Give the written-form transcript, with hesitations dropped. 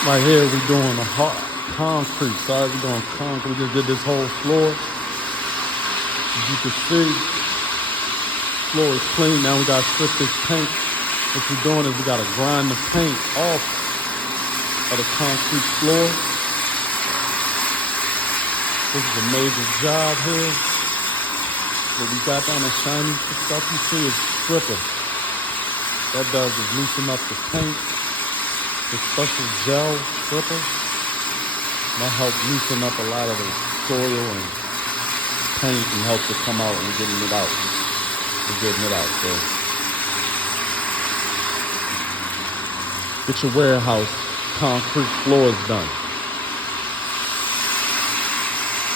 Right here, we doing a hot concrete. Sorry, we doing concrete. We just did this whole floor. As you can see, floor is clean. Now we gotta strip this paint. What we're doing is we gotta grind the paint off of the concrete floor. This is a major job here. What we got down the shiny stuff you see is stripper. That does is loosen up the paint. The special gel stripper. That helps loosen up a lot of the soil and paint and helps it come out and we're getting it out. We're getting it out. So get your warehouse concrete floors done.